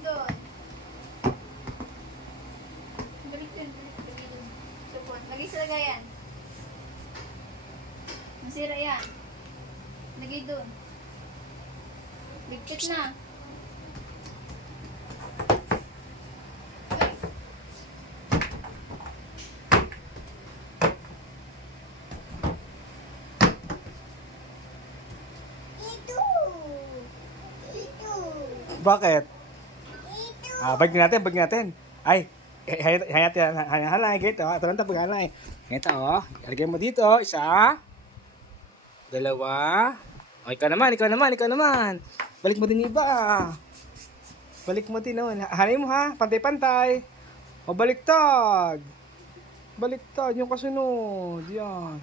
Doon. Balik yun. Support. Lagay sa lagayan. Masira yan. Lagay doon. Bigpit na. Bakit? Balik natin. Ay, hayat gito. Ito lang tapos hanay. Ito, ilagay mo dito. Isa. Dalawa. O, ikaw naman. Balik mo din iba. Balik mo din naman. Hanay mo ha. Pantay-pantay. O, baliktad. Yung kasunod. Yan.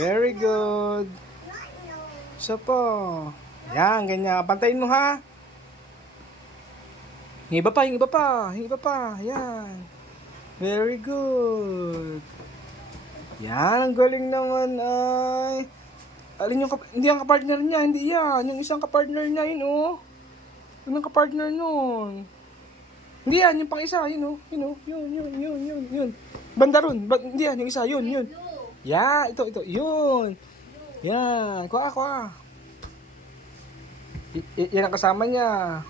Very good. Isa pa. Yan, ganyan. Pantayin mo ha. Yung iba pa. Yan. Very good. Yan, ang galing naman ay. Alin yung hindi ang kapartner niya, hindi yan. Yung isang kapartner niya, yun oh. Yun ang kapartner nun. Hindi yan, yung pang isa, yun oh. Yun. Banda ron, hindi yan, yung isa, yun. Yan, ito, yun. Yan, kuha. Yan ang kasama niya.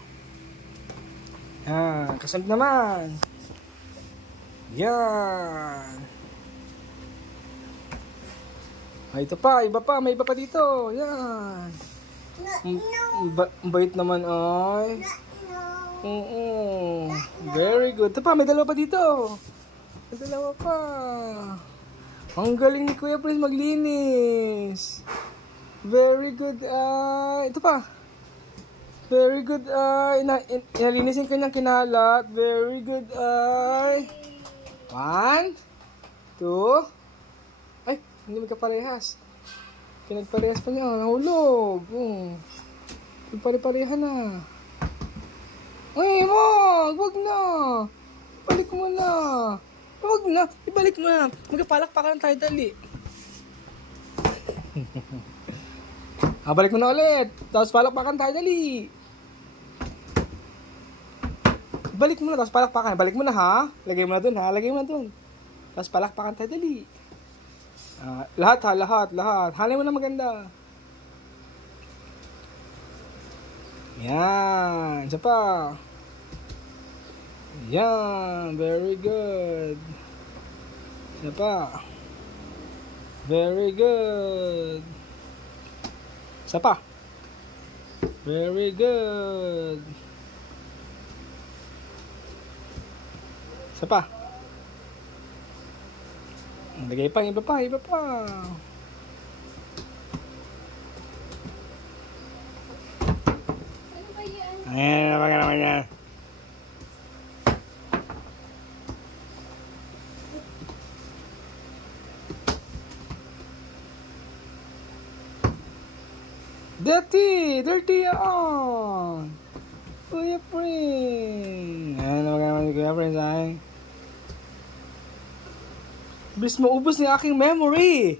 Yan, kasunod naman. Yan. Ito pa, may iba pa dito. Yan. Bait naman ay. Oo. Very good. Ito pa, may dalawa pa dito. Ang galing ni Kuya Prince maglinis. Very good. Ito pa. Very good. Inalinisin ko niyang kinalat. Very good. 1, 2. Ay, hindi magkaparehas. Pinagparehas pa niya. Nahulog. Pare-pareha na. Ay, wag na. Ibalik mo na. Ibalik mo na. Magkapalakpakan tayo dali. Balik mo na ulit. Tapos palakpakan tayo dali. Balik mo na, tapos palakpakan. Balik mo na ha. Lagay mo na dun. Tapos palakpakan tayo dali. Lahat. Halay mo na maganda. Yan. Isa pa. Yan. Very good. Isa pa. Very good. Isa pa. Very good. Isa pa. Lagay pa, iba pa. Ano ba yan? Ayan, naman yan. Dirty yan. Kuya Prince. Ayan, naman si Kuya Prince ay. Bilis maubos ng aking memory.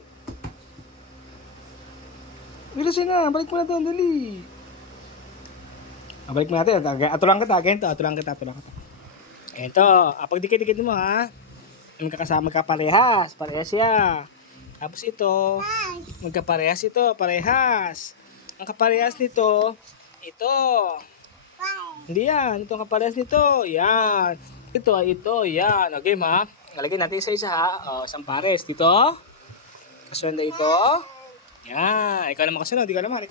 Bilisin na, balik mo na doon, dali. Balik mo natin. Atulang kita. Ito, pag dikit-dikit mo ha. Magkaparehas. Parehas siya. Tapos ito, magkaparehas ito. Parehas. Ang kaparehas nito, ito. Hindi yan. Ito ang kaparehas nito. Yan. Ito, yan. Okay, ma? Lalagyan natin isa-isa ha. O, isang pares. Dito. Kasunod na ito. Yan. Ikaw naman kasunod. Ikaw naman.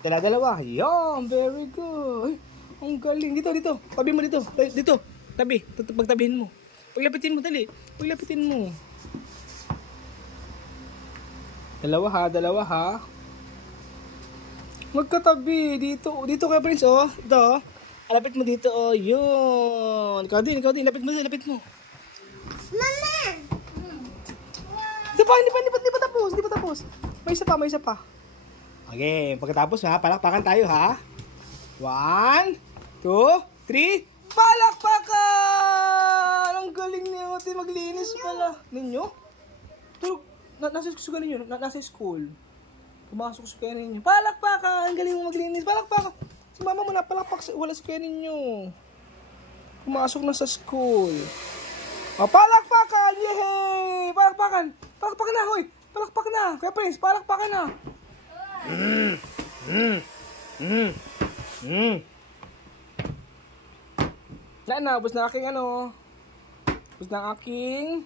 Dala-dalawa. Yan. Very good. Ang galing. Dito. Tabi mo dito. Dito. Tabi. Pagtabihin mo. Paglapitin mo. Dali. Paglapitin mo. Dalawa ha. Magkatabi. Dito kayo, Prince. Oh. Ito. Lapit mo dito. Oh. Yun. Ikaw din. Lapit mo. Mama! Hindi pa tapos. May isa pa. Okay. Pagkatapos ha. Palakpakan tayo ha. 1, 2, 3. Palakpakan! Ang galing niyo. Maglinis pala. Ninyo? Tulog. Nasa school ninyo. Nasa school. Pumasok sa kaya ninyo. Palakpakan! Ang galing mo maglinis. Palakpakan! Si mama mo napalakpak. Wala sa kaya ninyo. Pumasok na sa school. Palakpakan! Yehey! Palakpakan na, hoy! Palakpakan na! Kaya Prince, palakpakan na! Ubus na aking